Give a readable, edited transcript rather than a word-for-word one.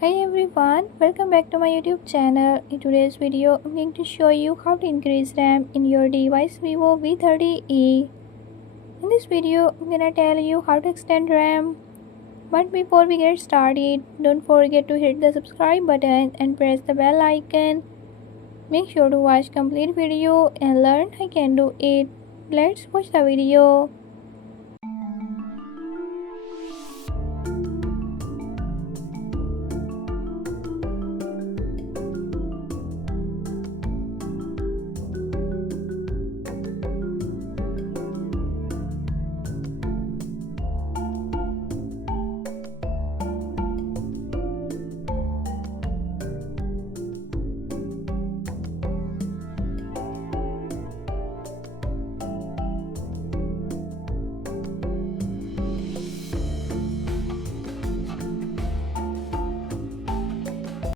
Hi everyone, welcome back to my YouTube channel. In today's video, I'm going to show you how to increase RAM in your device Vivo V30e. In this video, I'm gonna tell you how to extend RAM. But before we get started, don't forget to hit the subscribe button and press the bell icon. Make sure to watch complete video and learn I can do it. Let's watch the video.